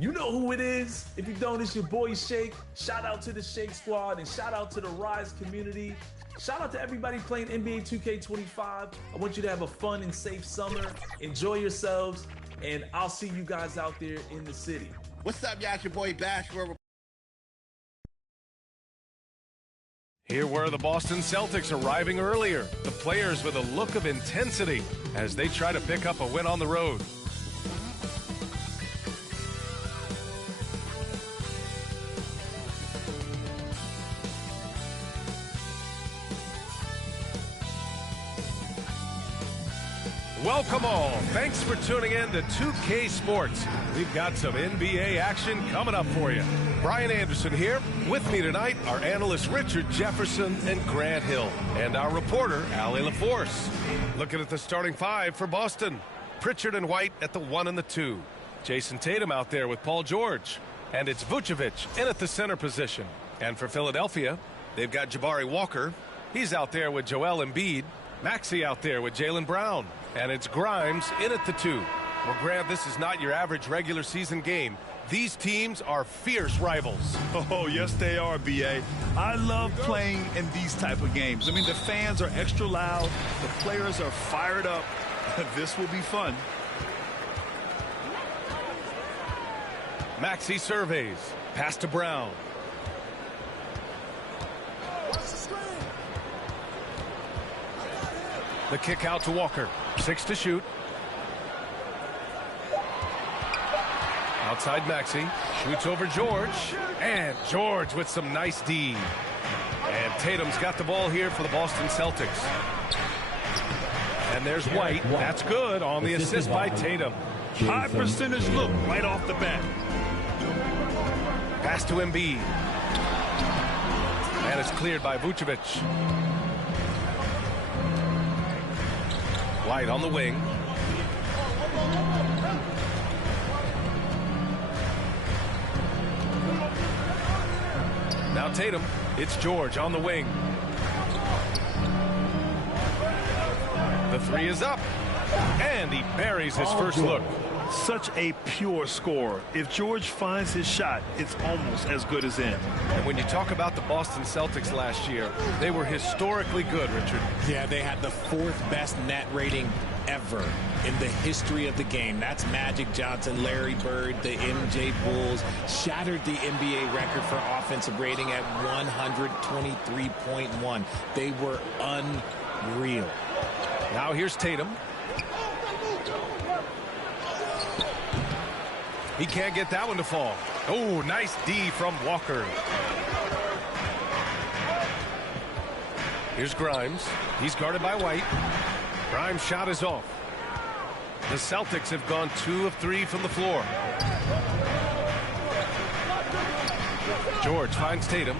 You know who it is. If you don't, it's your boy Shake. Shout out to the Shake Squad and shout out to the Rise community. Shout out to everybody playing NBA 2K25. I want you to have a fun and safe summer. Enjoy yourselves, and I'll see you guys out there in the city. What's up, y'all? It's your boy Bash. Here were the Boston Celtics arriving earlier. The players with a look of intensity as they try to pick up a win on the road. Welcome all. Thanks for tuning in to 2K Sports. We've got some NBA action coming up for you. Brian Anderson here. With me tonight are analysts Richard Jefferson and Grant Hill, and our reporter, Allie LaForce. Looking at the starting five for Boston. Pritchard and White at the 1 and the 2. Jason Tatum out there with Paul George. And it's Vucevic in at the center position. And for Philadelphia, they've got Jabari Walker. He's out there with Joel Embiid. Maxey out there with Jaylen Brown. And it's Grimes in at the 2. Well, Grant, this is not your average regular season game. These teams are fierce rivals. Oh, yes, they are, B.A. I love playing in these type of games. I mean, the fans are extra loud. The players are fired up. This will be fun. Maxey surveys. Pass to Brown. The kick out to Walker. 6 to shoot. Outside Maxey. Shoots over George. And George with some nice D. And Tatum's got the ball here for the Boston Celtics. And there's White. That's good on the assist by Tatum. High percentage look right off the bat. Pass to Embiid. And it's cleared by Vucevic. White on the wing. Now Tatum. It's George on the wing. The 3 is up. And he buries his first look. Such a pure score. If George finds his shot, it's almost as good as in. And when you talk about the Boston Celtics last year, they were historically good, Richard. Yeah, they had the 4th best net rating ever in the history of the game. That's Magic Johnson, Larry Bird, the MJ Bulls. Shattered the NBA record for offensive rating at 123.1. They were unreal. Now here's Tatum. He can't get that one to fall. Oh, nice D from Walker. Here's Grimes. He's guarded by White. Grimes' shot is off. The Celtics have gone 2 of 3 from the floor. George finds Tatum.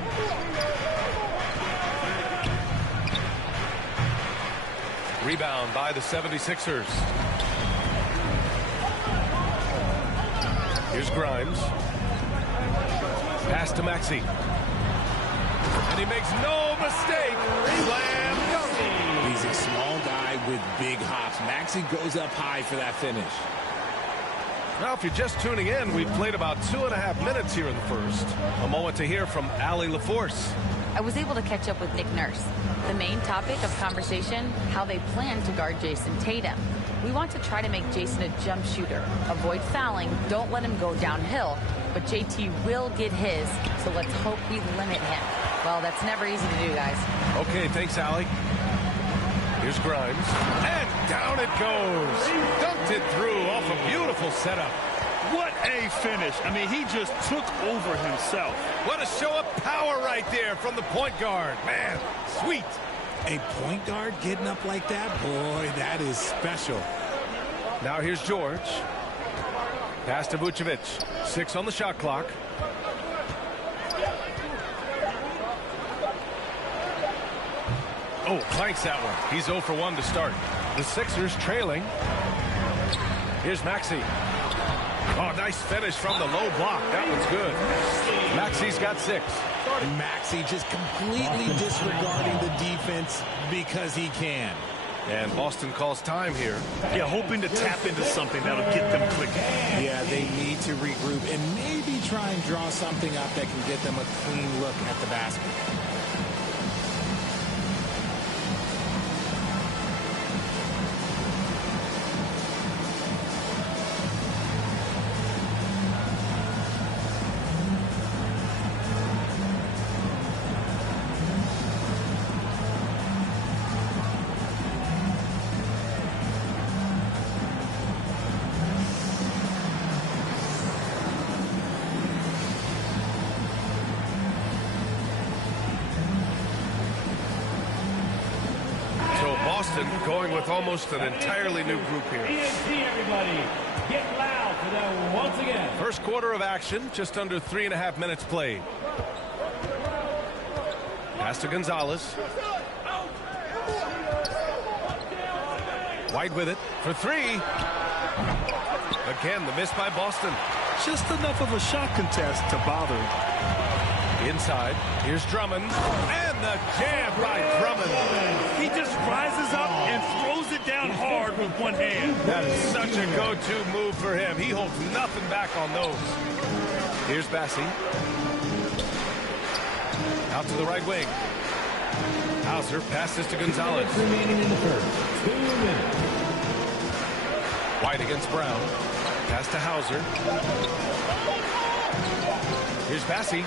Rebound by the 76ers. Here's Grimes. Pass to Maxey. And he makes no mistake. Slam dunk. He's a small guy with big hops. Maxey goes up high for that finish. Now, if you're just tuning in, we've played about 2.5 minutes here in the first. A moment to hear from Allie LaForce. I was able to catch up with Nick Nurse. The main topic of conversation, how they plan to guard Jason Tatum. We want to try to make Jason a jump shooter. Avoid fouling, don't let him go downhill. But JT will get his, so let's hope we limit him. Well, that's never easy to do, guys. Okay, thanks, Allie. Here's Grimes. And down it goes. Dunked it through off a beautiful setup. What a finish. I mean, he just took over himself. What a show of power right there from the point guard. Man, sweet. A point guard getting up like that? Boy, that is special. Now here's George. Pass to Vucevic. 6 on the shot clock. Oh, clanks that one. He's 0 for 1 to start. The Sixers trailing. Here's Maxey. Oh, nice finish from the low block. That one's good. Maxey's got 6. Maxey just completely disregarding the defense because he can. And Boston calls time here. Yeah, hoping to tap into something that'll get them clicking. Yeah, they need to regroup and maybe try and draw something up that can get them a clean look at the basket. Going with almost an entirely new group here. Everybody, get loud for them once again. First quarter of action, just under 3.5 minutes played. Pass to Gonzalez. White with it for three. Again, the miss by Boston. Just enough of a shot contest to bother him. Inside, here's Drummond. And the jam by Drummond. He just rises up and throws it down hard with one hand. That is such a go-to move for him. He holds nothing back on those. Here's Bassi. Out to the right wing. Hauser passes to Gonzalez. Remaining in the first. 2 minutes. White against Brown. Pass to Hauser. Here's Bassi.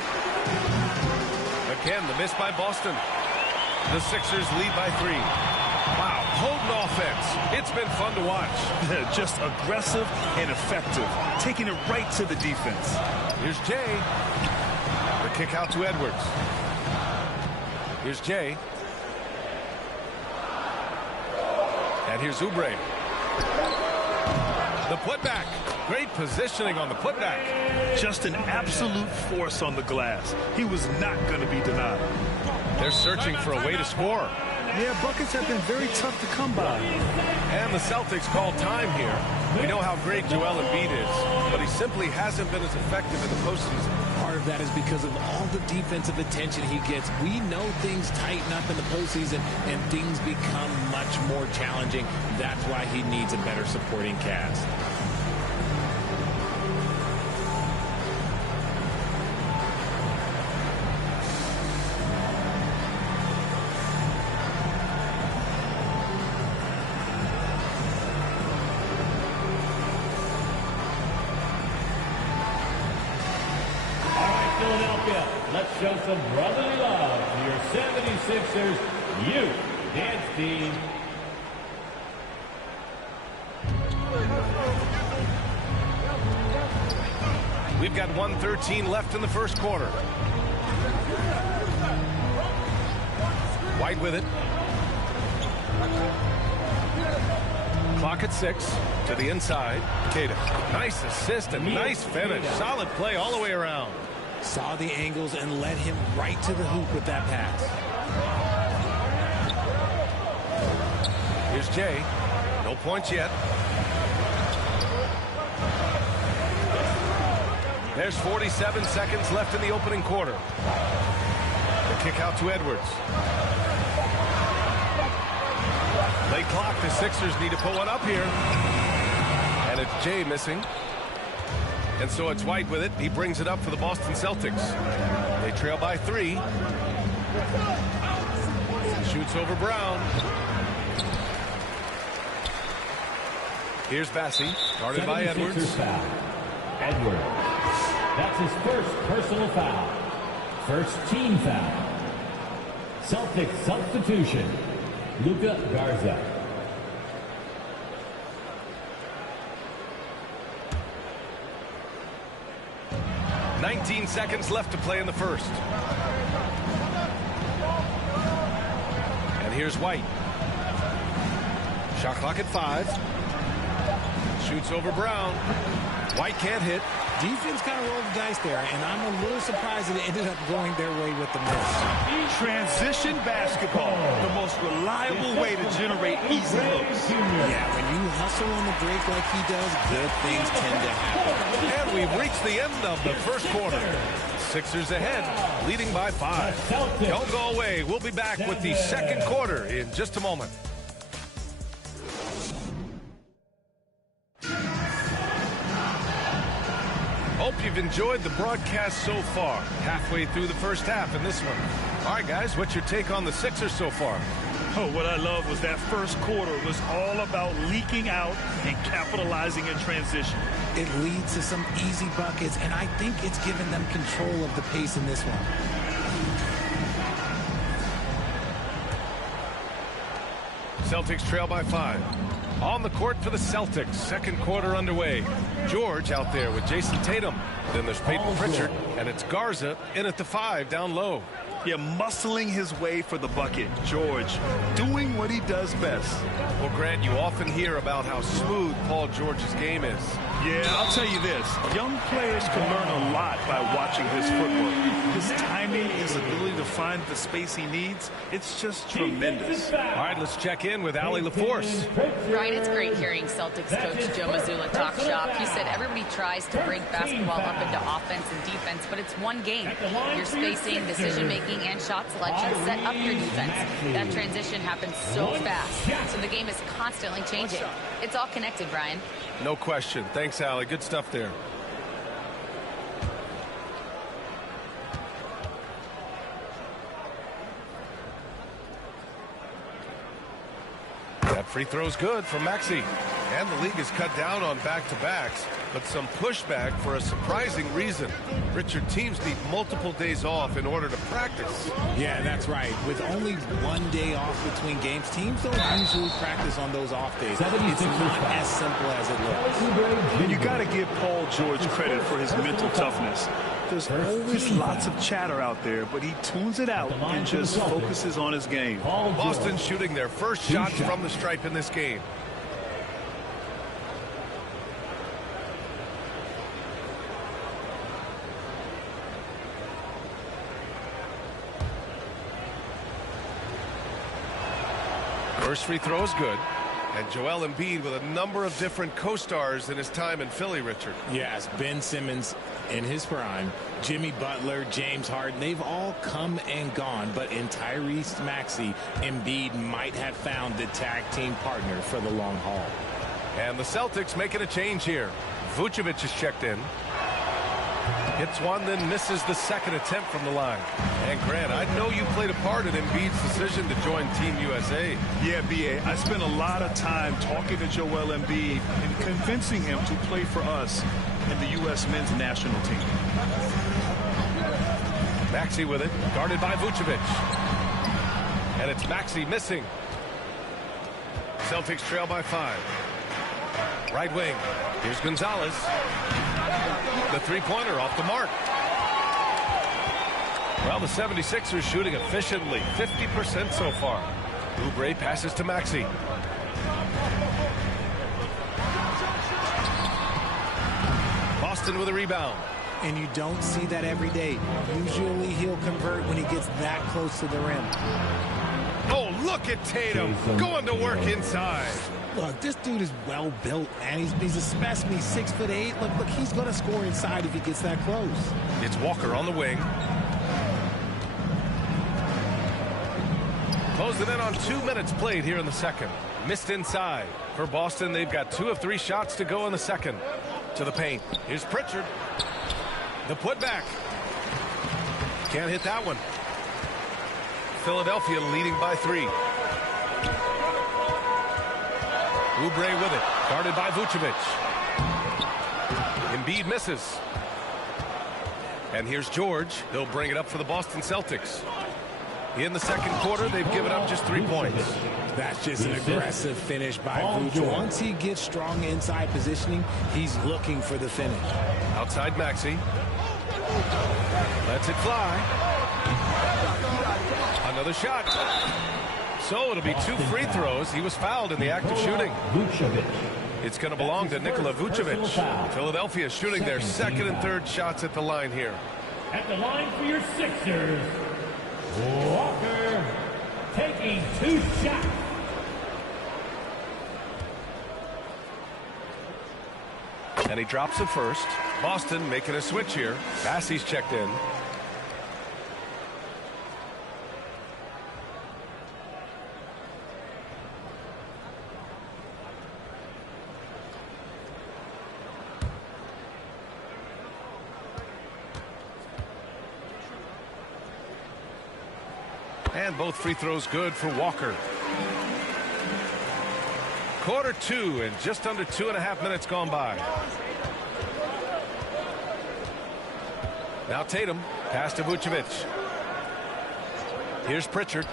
Again, the miss by Boston. The Sixers lead by 3. Wow, potent offense. It's been fun to watch. Just aggressive and effective, taking it right to the defense. Here's Jay. The kick out to Edwards. Here's Jay. And here's Oubre. The putback. Great positioning on the putback. Just an absolute force on the glass. He was not going to be denied. They're searching for a way to score. Yeah, buckets have been very tough to come by. And the Celtics call time here. We know how great Joel Embiid is, but he simply hasn't been as effective in the postseason. Part of that is because of all the defensive attention he gets. We know things tighten up in the postseason and things become much more challenging. That's why he needs a better supporting cast. Let's show some brotherly love to your 76ers youth dance team. We've got 1:13 left in the first quarter. White with it. Clock at 6 to the inside. Tatum. Nice assist and nice finish. Solid play all the way around. Saw the angles and led him right to the hoop with that pass. Here's Jay. No points yet. There's 47 seconds left in the opening quarter. The kick out to Edwards. Late clock. The Sixers need to put one up here. And it's Jay missing. And so it's White with it. He brings it up for the Boston Celtics. They trail by 3. Shoots over Brown. Here's Bassi, guarded by Edwards. Foul. Edwards. That's his first personal foul. First team foul. Celtics substitution. Luka Garza. 19 seconds left to play in the first. And here's White. Shot clock at 5. Shoots over Brown. White can't hit. Defense kind of rolled the dice there, and I'm a little surprised that it ended up going their way with the miss. Transition basketball, the most reliable way to generate easy looks. Yeah, when you hustle on the break like he does, good things tend to happen. And we've reached the end of the first quarter. Sixers ahead, leading by 5. Don't go away. We'll be back with the second quarter in just a moment. you've enjoyed the broadcast so far. Halfway through the first half in this one. All right, guys, what's your take on the Sixers so far? Oh, what I love was that first quarter was all about leaking out and capitalizing in transition. It leads to some easy buckets, and I think it's given them control of the pace in this one. Celtics trail by 5. On the court for the Celtics. Second quarter underway. George out there with Jason Tatum. Then there's Peyton Pritchard, and it's Garza in at the 5 down low. Yeah, muscling his way for the bucket. George doing what he does best. Well, Grant, you often hear about how smooth Paul George's game is. Yeah, I'll tell you this. Young players can learn a lot by watching his footwork. His timing, his ability to find the space he needs, it's just tremendous. All right, let's check in with Allie LaForce. Right, it's great hearing Celtics coach Joe Mazzulla talk shop. He said everybody tries to break basketball up into offense and defense, but it's one game. Your spacing, decision-making, and shot selection set up your defense. That transition happens so fast, so the game is constantly changing. It's all connected, Brian. No question. Thanks, Allie. Good stuff there. That free throw's good for Maxey. And the league has cut down on back-to-backs, but some pushback for a surprising reason. Richard, teams need multiple days off in order to practice. Yeah, that's right. With only one day off between games, teams don't usually practice on those off days. It's not as simple as it looks. And you got to give Paul George credit for his mental toughness. There's always lots of chatter out there, but he tunes it out and just focuses on his game. Boston shooting their first shots from the stripe in this game. First free throw is good. And Joel Embiid with a number of different co-stars in his time in Philly, Richard. Yes, Ben Simmons in his prime, Jimmy Butler, James Harden, they've all come and gone. But in Tyrese Maxey, Embiid might have found the tag team partner for the long haul. And the Celtics making a change here. Vucevic is checked in. Hits one, then misses the second attempt from the line. And Grant, I know you played a part in Embiid's decision to join Team USA. Yeah, B.A., I spent a lot of time talking to Joel Embiid and convincing him to play for us in the U.S. men's national team. Maxey with it, guarded by Vucevic. And it's Maxey missing. Celtics trail by 5. Right wing, here's Gonzalez. The three-pointer off the mark. Well, the 76ers shooting efficiently, 50% so far. Oubre passes to Maxey. Boston with a rebound. And you don't see that every day. Usually he'll convert when he gets that close to the rim. Oh, look at Tatum going to work inside. Look, this dude is well built, man. He's a specimen. He's 6'8". Look, he's going to score inside if he gets that close. It's Walker on the wing. Closing in on 2 minutes played here in the second. Missed inside. For Boston, they've got 2 of 3 shots to go in the second. To the paint. Here's Pritchard. The putback. Can't hit that one. Philadelphia leading by 3. Oubre with it, guarded by Vucevic. Embiid misses. And here's George. They'll bring it up for the Boston Celtics. In the second quarter, they've given up just 3 points. That's just an aggressive finish by Vucevic. Once he gets strong inside positioning, he's looking for the finish. Outside Maxey. Lets it fly. Another shot. So it'll be 2 free throws. He was fouled in the act of shooting. It's going to belong to Nikola Vucevic. Philadelphia shooting their second and third shots at the line here. At the line for your Sixers, Walker taking 2 shots. And he drops it first. Boston making a switch here. Bassey's checked in. And both free throws good for Walker. Quarter 2 and just under 2.5 minutes gone by. Now Tatum, pass to Vucevic. Here's Pritchard.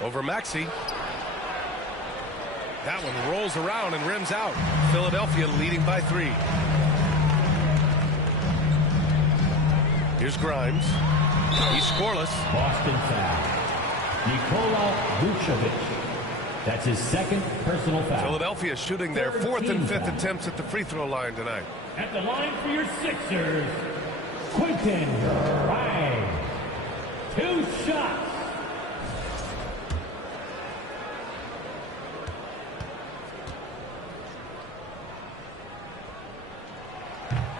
Over Maxey. That one rolls around and rims out. Philadelphia leading by 3. Here's Grimes. He's scoreless. Boston foul. Nikola Vucevic. That's his second personal foul. Philadelphia shooting their 4th and 5th attempts at the free throw line tonight. At the line for your Sixers, Quentin Grimes. 2 shots.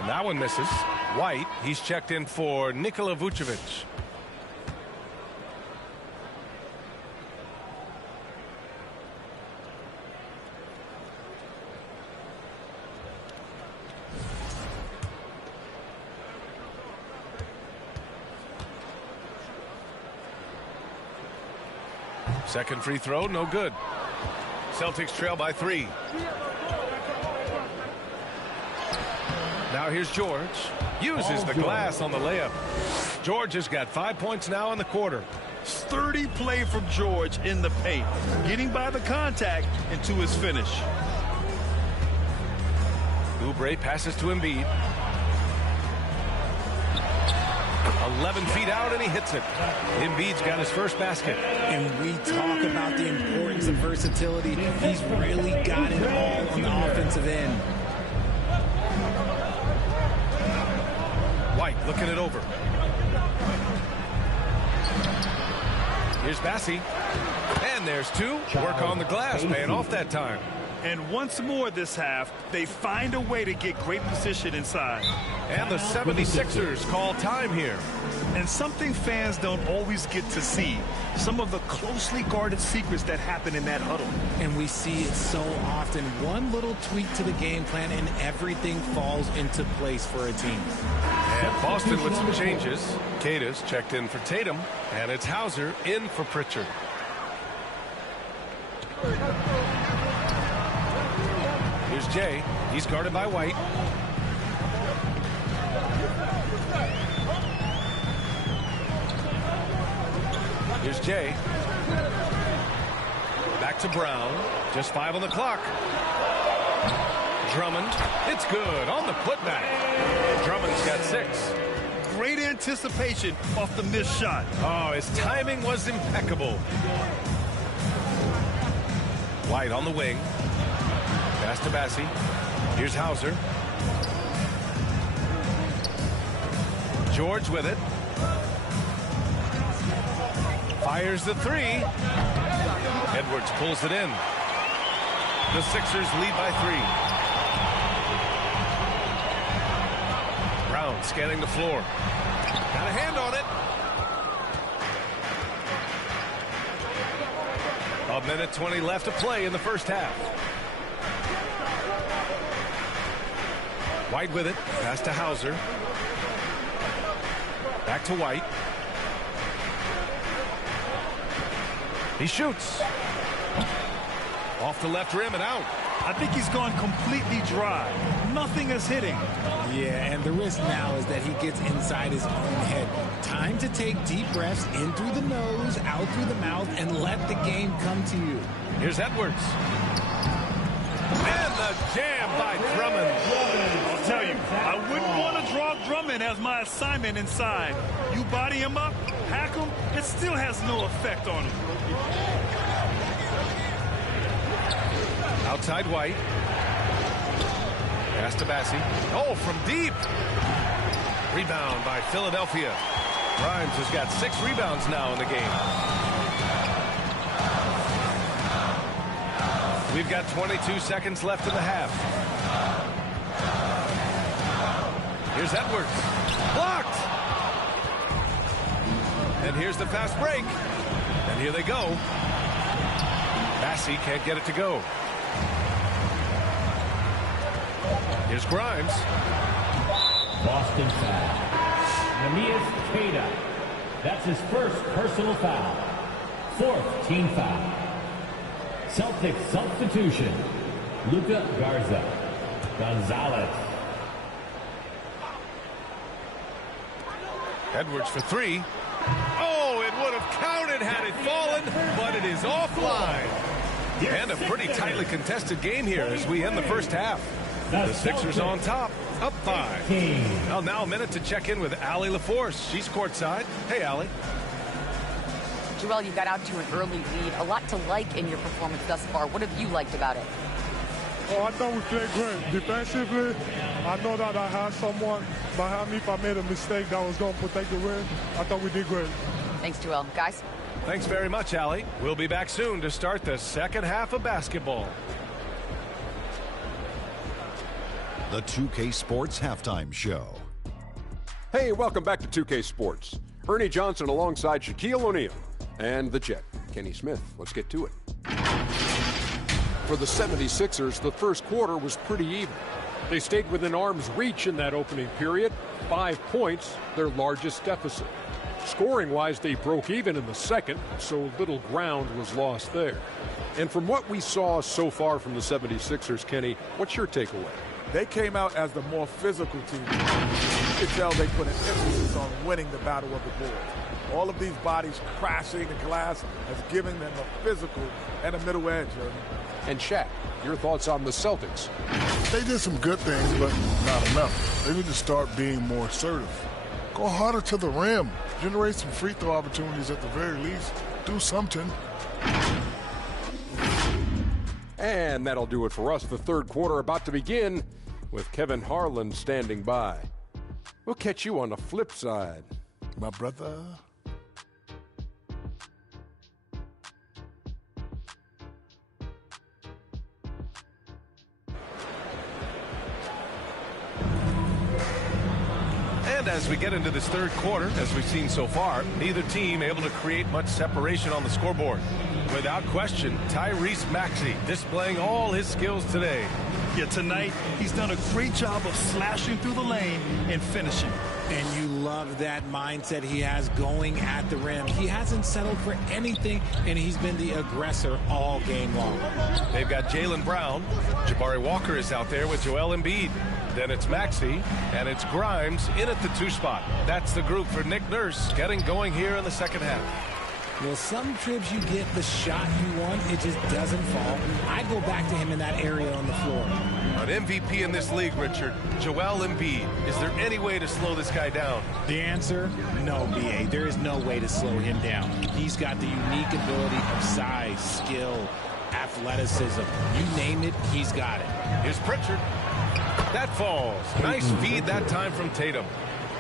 And that one misses. White, he's checked in for Nikola Vucevic. Second free throw, no good. Celtics trail by 3. Now here's George. Uses the glass on the layup. George has got 5 points now in the quarter. Sturdy play from George in the paint, getting by the contact and to his finish. Oubre passes to Embiid. 11 feet out and he hits it. Embiid's got his first basket. And we talk about the importance of versatility. He's really got it all on the offensive end. White looking it over. Here's Bassi. And there's 2. Work on the glass, paying off that time. And once more this half, they find a way to get great position inside. And the 76ers call time here. And something fans don't always get to see, some of the closely guarded secrets that happen in that huddle. And we see it so often. One little tweak to the game plan and everything falls into place for a team. And Boston with some changes. Cada's checked in for Tatum. And it's Hauser in for Pritchard. Here's Jay. He's guarded by White. Here's Jay. Back to Brown. Just 5 on the clock. Drummond. It's good on the putback. Drummond's got 6. Great anticipation off the missed shot. Oh, his timing was impeccable. White on the wing. Pass to Bassi. Here's Hauser. George with it. Fires the 3. Edwards pulls it in. The Sixers lead by 3. Brown scanning the floor. Got a hand on it. 1:20 left to play in the first half. White with it. Pass to Hauser. Back to White. He shoots. Off the left rim and out. I think he's gone completely dry. Nothing is hitting. Yeah, and the risk now is that he gets inside his own head. Time to take deep breaths in through the nose, out through the mouth, and let the game come to you. Here's Edwards. And the jam by Drummond. I'll tell you, I wouldn't want to draw Drummond as my assignment inside. You body him up, hack him, it still has no effect on him. Outside White. Pass to Bassi. Oh, from deep. Rebound by Philadelphia. Grimes has got 6 rebounds now in the game. We've got 22 seconds left in the half. Here's Edwards. Blocked. And here's the fast break. And here they go. Bassi can't get it to go. Here's Grimes. Boston foul. Jason Tatum. That's his first personal foul. 4th team foul. Celtics substitution. Luka Gonzalez. Edwards for 3. Oh, it would have counted had it fallen, but it is offline. And a pretty tightly contested game here as we end the first half. The Sixers on top, up 5. Well, now a minute to check in with Allie LaForce. She's courtside. Hey, Allie. Joel, you got out to an early lead. A lot to like in your performance thus far. What have you liked about it? Oh, I thought we played great. Defensively, I know that I had someone behind me. If I made a mistake that was going to protect the rim, I thought we did great. Thanks, Joel. Guys? Thanks very much, Allie. We'll be back soon to start the second half of basketball. The 2K Sports Halftime Show. Hey, welcome back to 2K Sports. Ernie Johnson alongside Shaquille O'Neal and the Jet, Kenny Smith. Let's get to it. For the 76ers, the first quarter was pretty even. They stayed within arm's reach in that opening period. 5 points, their largest deficit. Scoring-wise, they broke even in the second, so little ground was lost there. And from what we saw so far from the 76ers, Kenny, what's your takeaway? They came out as the more physical team. You could tell they put an emphasis on winning the battle of the boards. All of these bodies crashing the glass has given them a physical and a middle edge. And Shaq, your thoughts on the Celtics? They did some good things, but not enough. They need to start being more assertive. Go harder to the rim. Generate some free throw opportunities at the very least. Do something. And that'll do it for us. The third quarter about to begin with Kevin Harlan standing by. We'll catch you on the flip side, my brother. And as we get into this third quarter, as we've seen so far, neither team able to create much separation on the scoreboard. Without question, Tyrese Maxey displaying all his skills today. Yeah, tonight he's done a great job of slashing through the lane and finishing. And you love that mindset he has going at the rim. He hasn't settled for anything, and he's been the aggressor all game long. They've got Jaylen Brown. Jabari Walker is out there with Joel Embiid. Then it's Maxey, and it's Grimes in at the 2 spot. That's the group for Nick Nurse getting going here in the second half. Well, some trips you get the shot you want, it just doesn't fall. I go back to him in that area on the floor. An MVP in this league, Richard, Joel Embiid. Is there any way to slow this guy down? The answer, no, B.A. There is no way to slow him down. He's got the unique ability of size, skill, athleticism. You name it, he's got it. Here's Pritchard. That falls. Nice feed that time from Tatum.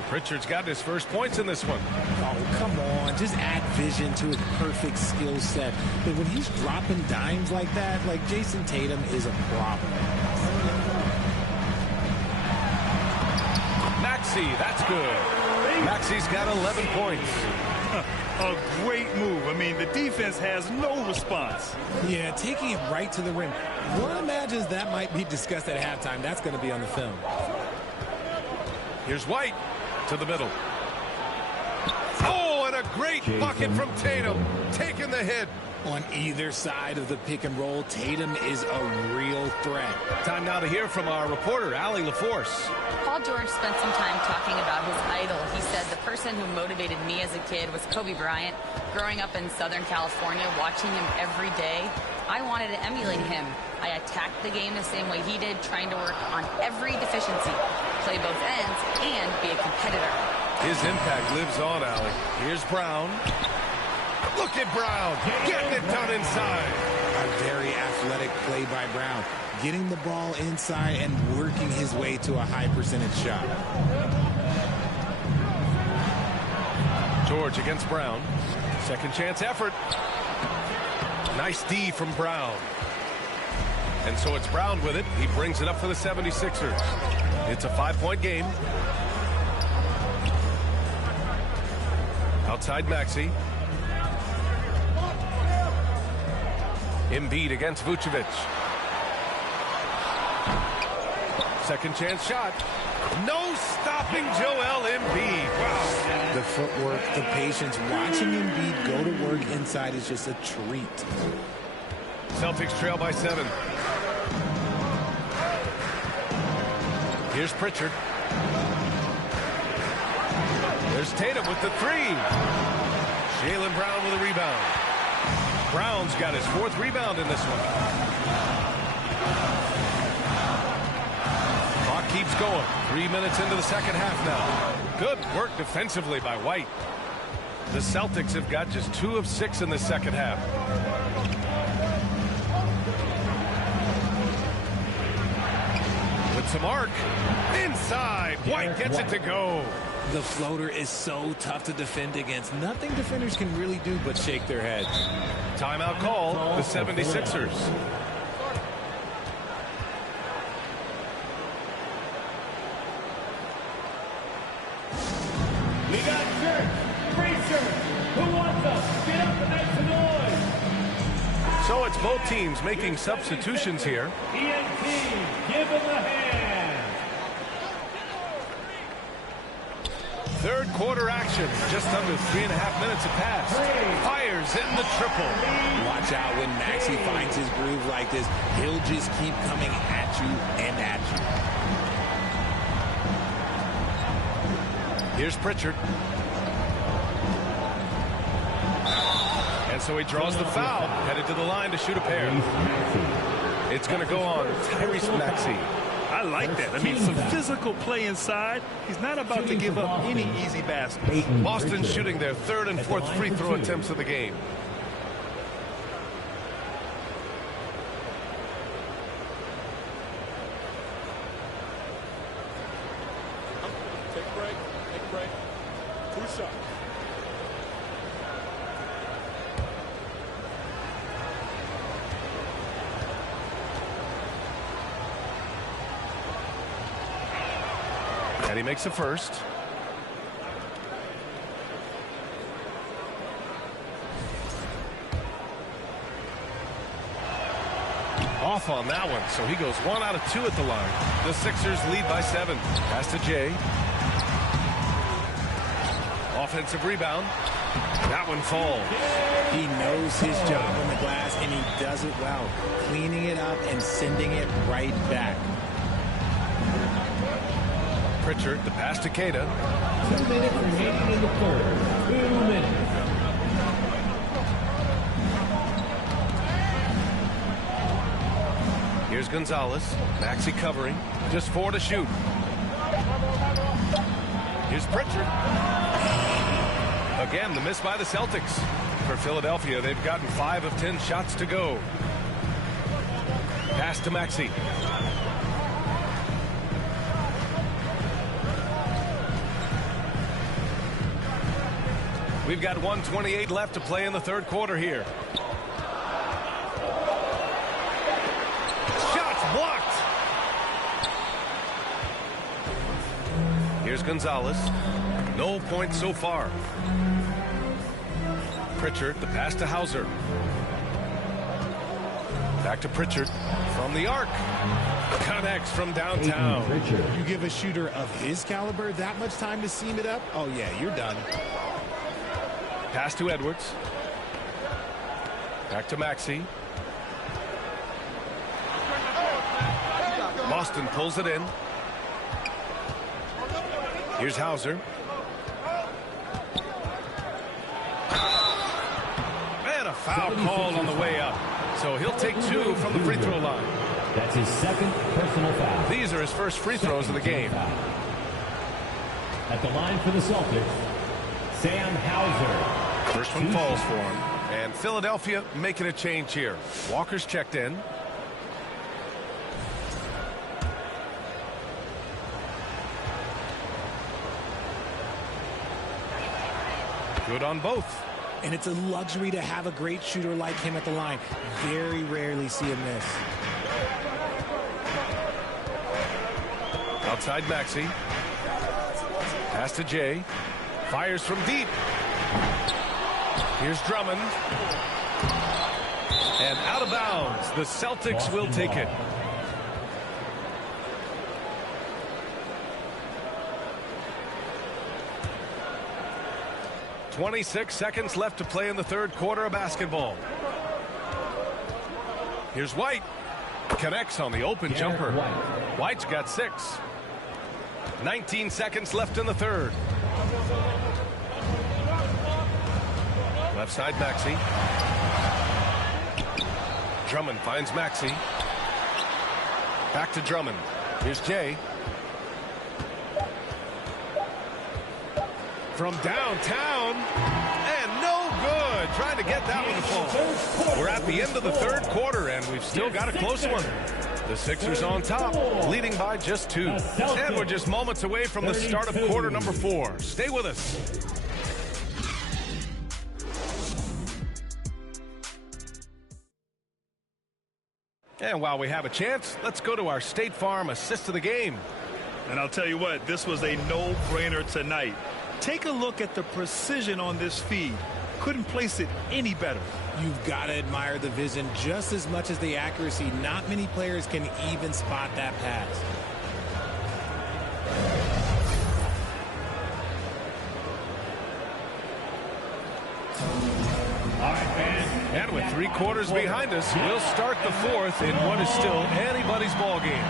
Pritchard's gotten his first points in this one. Oh, come on. Just add vision to his perfect skill set. But when he's dropping dimes like that, like Jason Tatum is a problem. Maxey, that's good. Maxey's got 11 points. A great move. I mean, the defense has no response. Yeah, taking it right to the rim. One imagines that might be discussed at halftime. That's going to be on the film. Here's White to the middle. Oh, and a great bucket from Tatum. Taking the hit. On either side of the pick and roll, Tatum is a real threat. Time now to hear from our reporter, Allie LaForce. Paul George spent some time talking about his idol. He said, the person who motivated me as a kid was Kobe Bryant. Growing up in Southern California, watching him every day, I wanted to emulate him. I attacked the game the same way he did, trying to work on every deficiency, play both ends, and be a competitor. His impact lives on, Allie. Here's Brown. Look at Brown, getting it done inside. A very athletic play by Brown, getting the ball inside and working his way to a high percentage shot. George against Brown. Second chance effort. Nice D from Brown. And so it's Brown with it. He brings it up for the 76ers. It's a 5-point game. Outside Maxey. Embiid against Vucevic. Second chance shot. No stopping Joel Embiid. Wow. The footwork, the patience, watching Embiid go to work inside is just a treat. Celtics trail by 7. Here's Pritchard. There's Tatum with the 3. Jaylen Brown with a rebound. Brown's got his 4th rebound in this one. Clock keeps going. 3 minutes into the second half now. Good work defensively by White. The Celtics have got just 2 of 6 in the second half. With some arc. Inside. White gets it to go. The floater is so tough to defend against. Nothing defenders can really do but shake their heads. Timeout call, the 76ers. We got shirts, free shirts. Who wants them? Get up and make some noise. So it's both teams making substitutions here. ENT, give them a hand. Third quarter action. Just under 3.5 minutes have passed. Fires in the triple. Watch out when Maxey finds his groove like this. He'll just keep coming at you and at you. Here's Pritchard. And so he draws the foul. Headed to the line to shoot a pair. It's going to go on Tyrese Maxey. I like that. I mean, some physical play inside. He's not about to give up any easy baskets. Boston shooting their 3rd and 4th free throw attempts of the game. Take a break. Take a break. 2 shots. And he makes the first. Off on that one, so he goes 1 out of 2 at the line. The Sixers lead by 7. Pass to Jay. Offensive rebound. That one falls. He knows his job on the glass, and he does it well. Cleaning it up and sending it right back. Pritchard, the pass to Keita. 2 minutes remaining in the third. 2 minutes. Here's Gonzalez. Maxey covering. Just 4 to shoot. Here's Pritchard. Again, the miss by the Celtics. For Philadelphia, they've gotten 5 of 10 shots to go. Pass to Maxey. We've got 1:28 left to play in the third quarter here. Shots blocked. Here's Gonzalez. No points so far. Pritchard, the pass to Hauser. Back to Pritchard from the arc. Connects from downtown. You give a shooter of his caliber that much time to seam it up? Oh, yeah, you're done. Pass to Edwards. Back to Maxey. Boston pulls it in. Here's Hauser. And a foul called on the way up. So he'll take 2 from the free throw line. That's his 2nd personal foul. These are his first free throws of the game. At the line for the Celtics, Sam Hauser. First one falls for him. And Philadelphia making a change here. Walker's checked in. Good on both. And it's a luxury to have a great shooter like him at the line. Very rarely see him miss. Outside Maxey. Pass to Jay. Fires from deep. Here's Drummond. And out of bounds. The Celtics will take it. 26 seconds left to play in the third quarter of basketball. Here's White. Connects on the open jumper. White's got 6. 19 seconds left in the third. Left side, Maxey. Drummond finds Maxey. Back to Drummond. Here's Jay. From downtown. And no good. Trying to get that one to fall. We're at the end of the third quarter, and we've still got a close one. The Sixers on top, leading by just 2. And we're just moments away from the start of quarter number 4. Stay with us. And while we have a chance, let's go to our State Farm assist of the game. And I'll tell you what, this was a no-brainer tonight. Take a look at the precision on this feed. Couldn't place it any better. You've got to admire the vision just as much as the accuracy. Not many players can even spot that pass. And with 3 quarters behind us, we'll start the fourth in what is still anybody's ball game.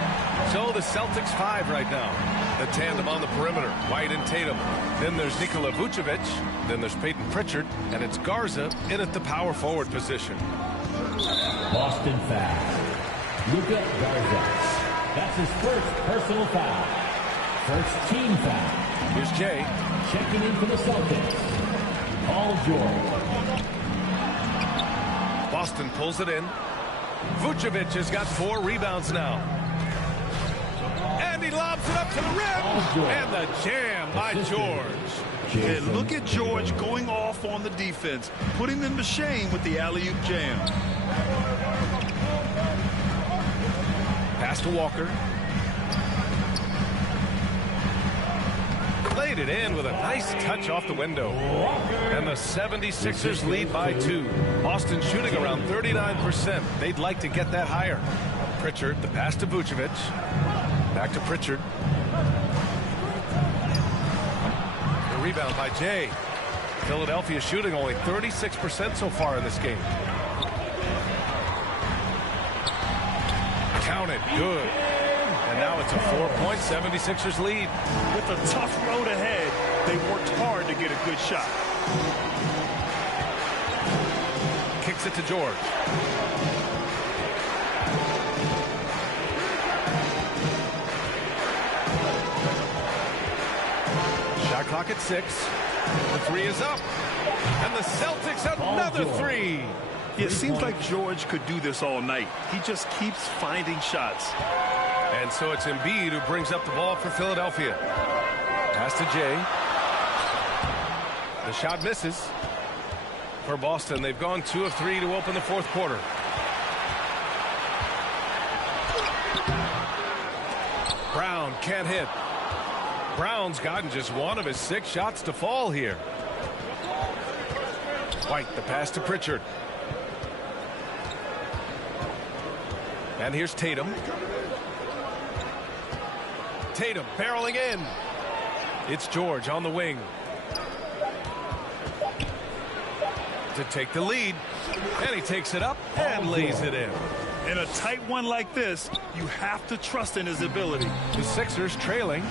So the Celtics 5 right now. The tandem on the perimeter, White and Tatum. Then there's Nikola Vucevic. Then there's Peyton Pritchard. And it's Garza in at the power forward position. Boston foul. Luka Garza. That's his first personal foul. First team foul. Here's Jay. Checking in for the Celtics. Paul George. Boston pulls it in. Vucevic has got 4 rebounds now. And he lobs it up to the rim. And the jam by George. And look at George going off on the defense, putting them to shame with the alley-oop jam. Pass to Walker. Played it in with a nice touch off the window. And the 76ers lead by 2. Boston shooting around 39%. They'd like to get that higher. Pritchard, the pass to Vucevic. Back to Pritchard. The rebound by Jay. Philadelphia shooting only 36% so far in this game. Counted. Good. And now it's a 4-point 76ers lead. With a tough road ahead, they worked hard to get a good shot. Kicks it to George. Shot clock at 6. The 3 is up. And the Celtics another 3. It seems like George could do this all night. He just keeps finding shots. And so it's Embiid who brings up the ball for Philadelphia. Pass to Jay. The shot misses. For Boston, they've gone 2 of 3 to open the fourth quarter. Brown can't hit. Brown's gotten just 1 of his 6 shots to fall here. White, the pass to Pritchard. And here's Tatum. Tatum barreling in. It's George on the wing. To take the lead. And he takes it up and lays it in. In a tight one like this, you have to trust in his ability. The Sixers trailing.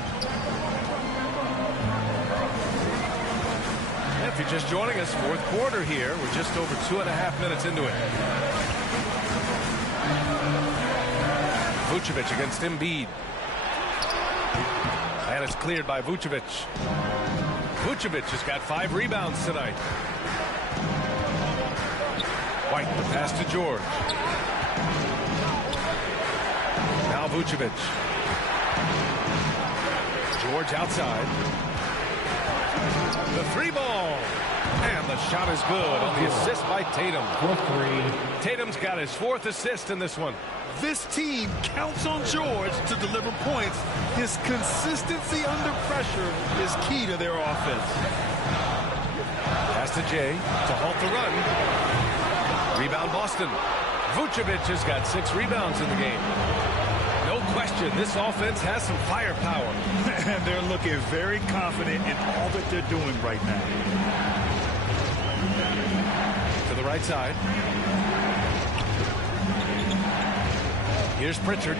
If you're just joining us, fourth quarter here. We're just over 2.5 minutes into it. Vucevic against Embiid. And it's cleared by Vucevic. Vucevic has got 5 rebounds tonight. White, the pass to George. Now Vucevic. George outside. The 3 ball. And the shot is good on the assist by Tatum. Tatum's got his 4th assist in this one. This team counts on George to deliver points. His consistency under pressure is key to their offense. Pass to Jay to halt the run. Rebound Boston. Vucevic has got 6 rebounds in the game. No question, this offense has some firepower. And they're looking very confident in all that they're doing right now. right side. Here's Pritchard.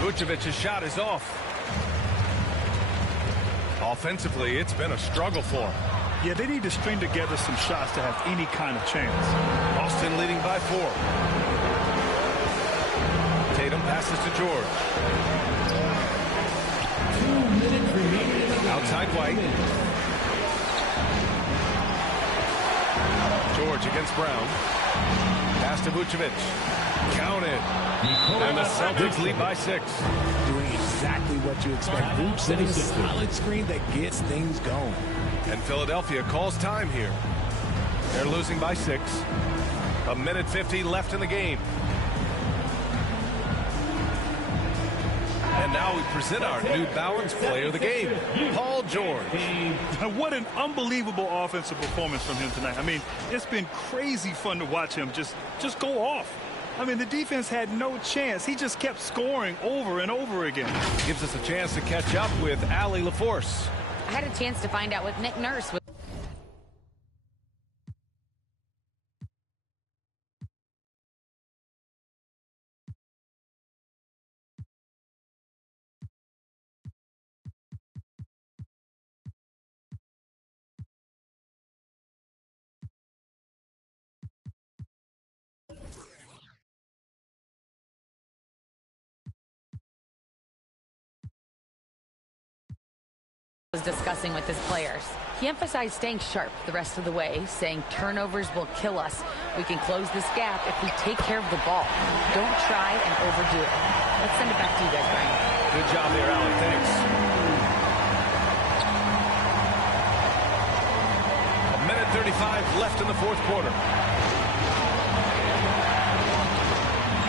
Vucevic's shot is off. Offensively, it's been a struggle for him. Yeah, they need to string together some shots to have any kind of chance. Boston leading by 4. Tatum passes to George. 2 minutes remaining in the game. Outside White. George against Brown. Pass to Vucevic. Counted. And the Celtics lead by 6. Doing exactly what you expect. Vooch setting a solid screen that gets things going. And Philadelphia calls time here. They're losing by 6. 1:50 left in the game. And now we present our New Balance player of the game, Paul George. What an unbelievable offensive performance from him tonight. I mean, it's been crazy fun to watch him just go off. I mean, the defense had no chance. He just kept scoring over and over again. Gives us a chance to catch up with Allie LaForce. I had a chance to find out what Nick Nurse was. Discussing with his players. He emphasized staying sharp the rest of the way, saying turnovers will kill us. We can close this gap if we take care of the ball. Don't try and overdo it. Let's send it back to you guys, Brian. Good job there, Allie. Thanks. 1:35 left in the 4th quarter.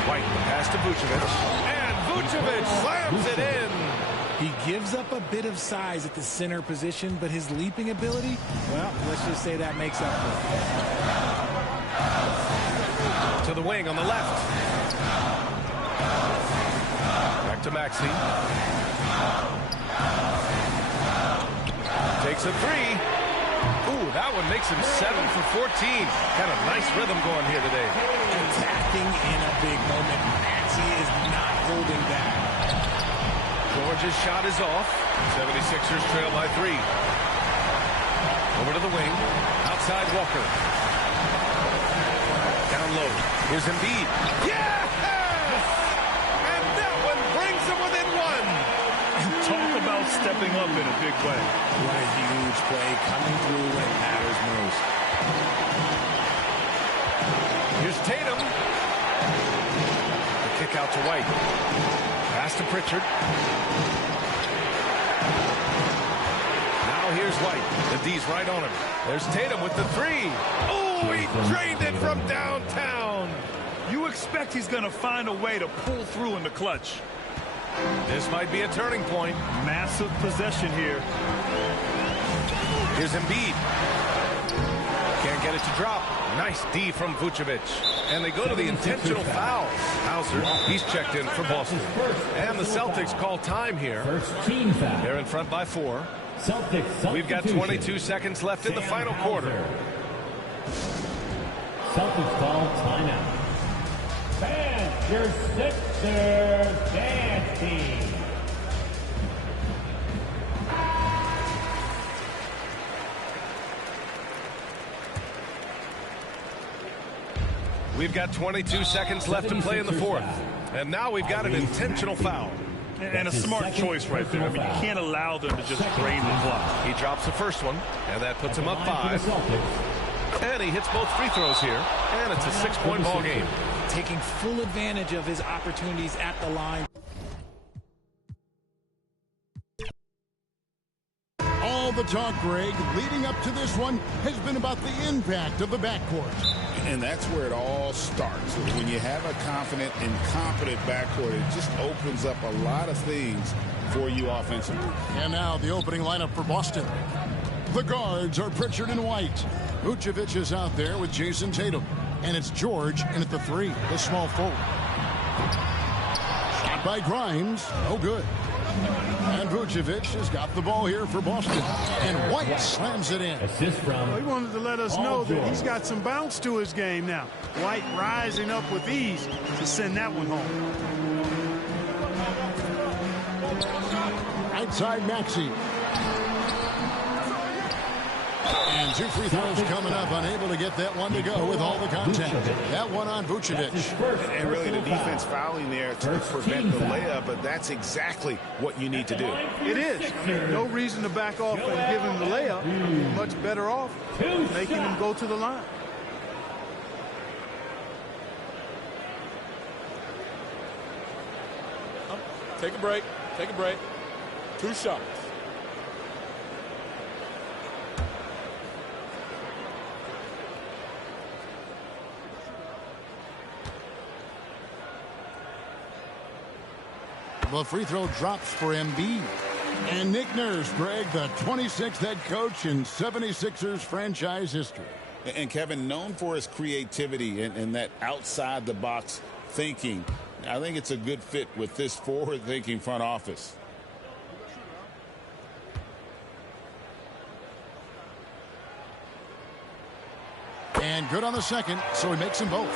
White, the pass to Vucevic. And Vucevic slams it in. He gives up a bit of size at the center position, but his leaping ability, well, let's just say that makes up for it. To the wing on the left. Back to Maxey. Takes a 3. Ooh, that one makes him 7 for 14. Got a nice rhythm going here today. Attacking in a big moment. Maxey is not holding back. George's shot is off. 76ers trail by 3. Over to the wing. Outside Walker. Down low. Here's Embiid. Yes! And that one brings him within 1. And talk about stepping up in a big way. What a huge play coming through when it matters most. Here's Tatum. The kick out to White. Pass to Pritchard. Now here's White. The D's right on him. There's Tatum with the 3. Oh, he drained it from downtown. You expect he's going to find a way to pull through in the clutch. This might be a turning point. Massive possession here. Here's Embiid. Can't get it to drop. Nice D from Vucevic. And they go to the intentional foul. Hauser, he's checked in for Boston. And the Celtics call time here. First team foul. They're in front by 4. Celtics. We've got 22 seconds left in the final quarter. Celtics call timeout. Fans, your Sixers dance team. We've got 22 seconds left to play in the 4th. And now we've got an intentional foul. And a smart choice right there. I mean, you can't allow them to just drain the clock. He drops the first one, and that puts him up 5. And he hits both free throws here. And it's a 6-point ball game. Taking full advantage of his opportunities at the line. All the talk, Greg, leading up to this one has been about the impact of the backcourt. And that's where it all starts. When you have a confident and competent backcourt, it just opens up a lot of things for you offensively. And now the opening lineup for Boston. The guards are Pritchard and White. Vucevic is out there with Jason Tatum. And it's George in at the 3, the small forward. Shot by Grimes, no good. And Vucevic has got the ball here for Boston. And White slams it in. Assist from He wanted to let us know that he's got some bounce to his game now. White rising up with ease to send that one home. Outside Maxey. And 2 free throws coming up, unable to get that one to go with all the contact. That one on Vucevic. And really the defense fouling there to prevent the layup, but that's exactly what you need to do. It is. I mean, no reason to back off and give him the layup. Much better off making him go to the line. Take a break. Take a break. 2 shots. The free throw drops for Embiid. And Nick Nurse, Greg, the 26th head coach in 76ers franchise history. And Kevin, known for his creativity and that outside-the-box thinking, I think it's a good fit with this forward-thinking front office. And good on the second, so he makes them both.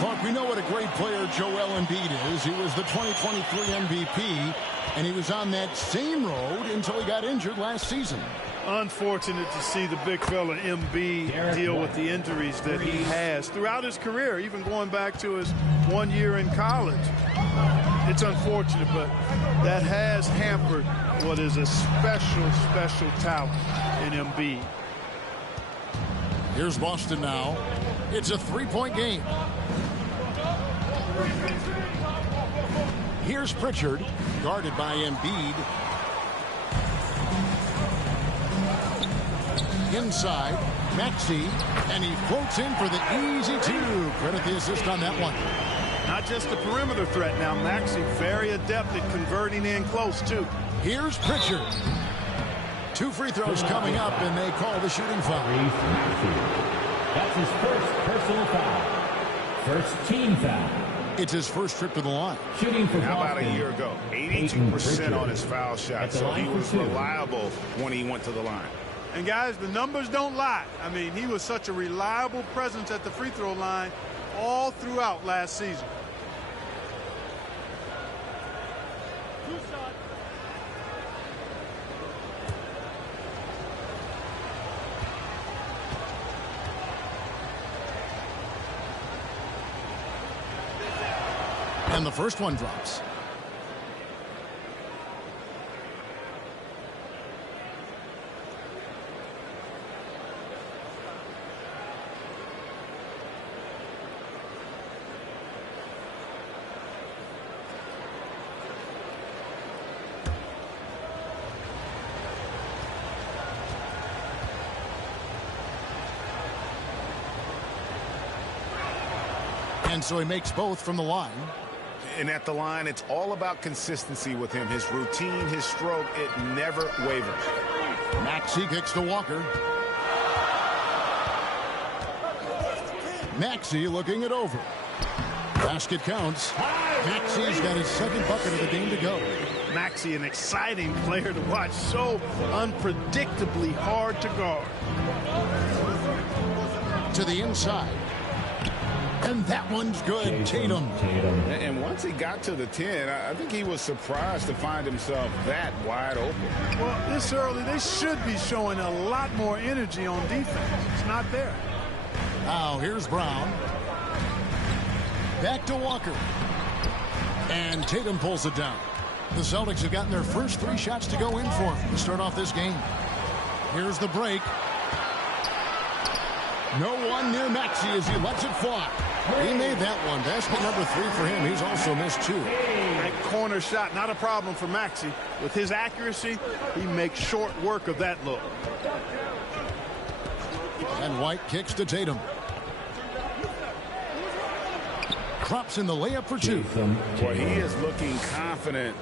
Clark, we know what a great player Joel Embiid is. He was the 2023 MVP, and he was on that same road until he got injured last season. Unfortunate to see the big fella Embiid deal with the injuries that he has throughout his career, even going back to his 1 year in college. It's unfortunate, but that has hampered what is a special, special talent in Embiid. Here's Boston now. It's a 3-point game. Here's Pritchard, guarded by Embiid. Inside, Maxey, and he floats in for the easy 2. Credit the assist on that one. Not just the perimeter threat now. Maxey very adept at converting in close, too. Here's Pritchard. 2 free throws coming up, and they call the shooting foul. That's his first personal foul. First team foul. It's his first trip to the line. Shooting for How about a year ago? 82% on his foul shot, so he was reliable when he went to the line. And guys, the numbers don't lie. I mean, he was such a reliable presence at the free throw line all throughout last season. And the first one drops. And so he makes both from the line. And at the line, it's all about consistency with him. His routine, his stroke, it never wavers. Maxey kicks to Walker. Maxey looking it over. Basket counts. Maxey's got his second bucket of the game to go. Maxey, an exciting player to watch. So unpredictably hard to guard. To the inside. And that one's good. Tatum. And once he got to the 10, I think he was surprised to find himself that wide open. Well, this early, they should be showing a lot more energy on defense. It's not there. Now, here's Brown. Back to Walker. And Tatum pulls it down. The Celtics have gotten their first 3 shots to go in for him to start off this game. Here's the break. No one near Maxey as he lets it fly. He made that one. Basket number 3 for him. He's also missed 2. That corner shot, not a problem for Maxey. With his accuracy, he makes short work of that look. And White kicks to Tatum. Drops in the layup for 2. Boy, he is looking confident.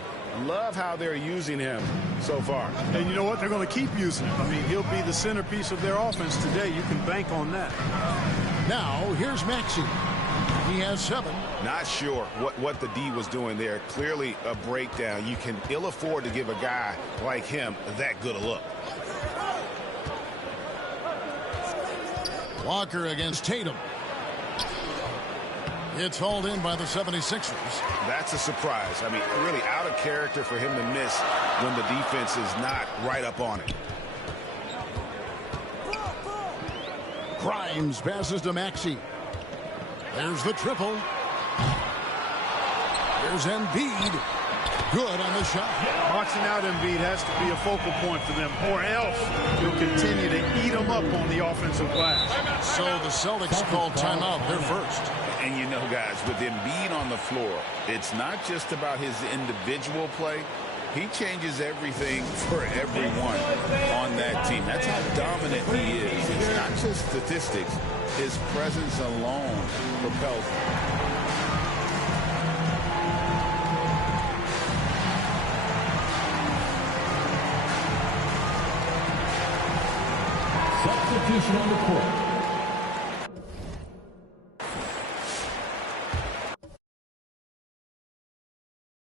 Love how they're using him so far. And you know what? They're going to keep using him. I mean, he'll be the centerpiece of their offense today. You can bank on that. Now, here's Maxey. He has 7. Not sure what the D was doing there. Clearly a breakdown. You can ill afford to give a guy like him that good a look. Walker against Tatum. It's hauled in by the 76ers. That's a surprise. I mean, really out of character for him to miss when the defense is not right up on it. Grimes passes to Maxey. There's the triple. There's Embiid. Good on the shot. Boxing out Embiid has to be a focal point for them, or else you'll continue to eat them up on the offensive glass. So the Celtics called timeout. They're first. And you know, guys, with Embiid on the floor, it's not just about his individual play. He changes everything for everyone on that team. That's how dominant he is. It's not just statistics. His presence alone propels him. Substitution on the court.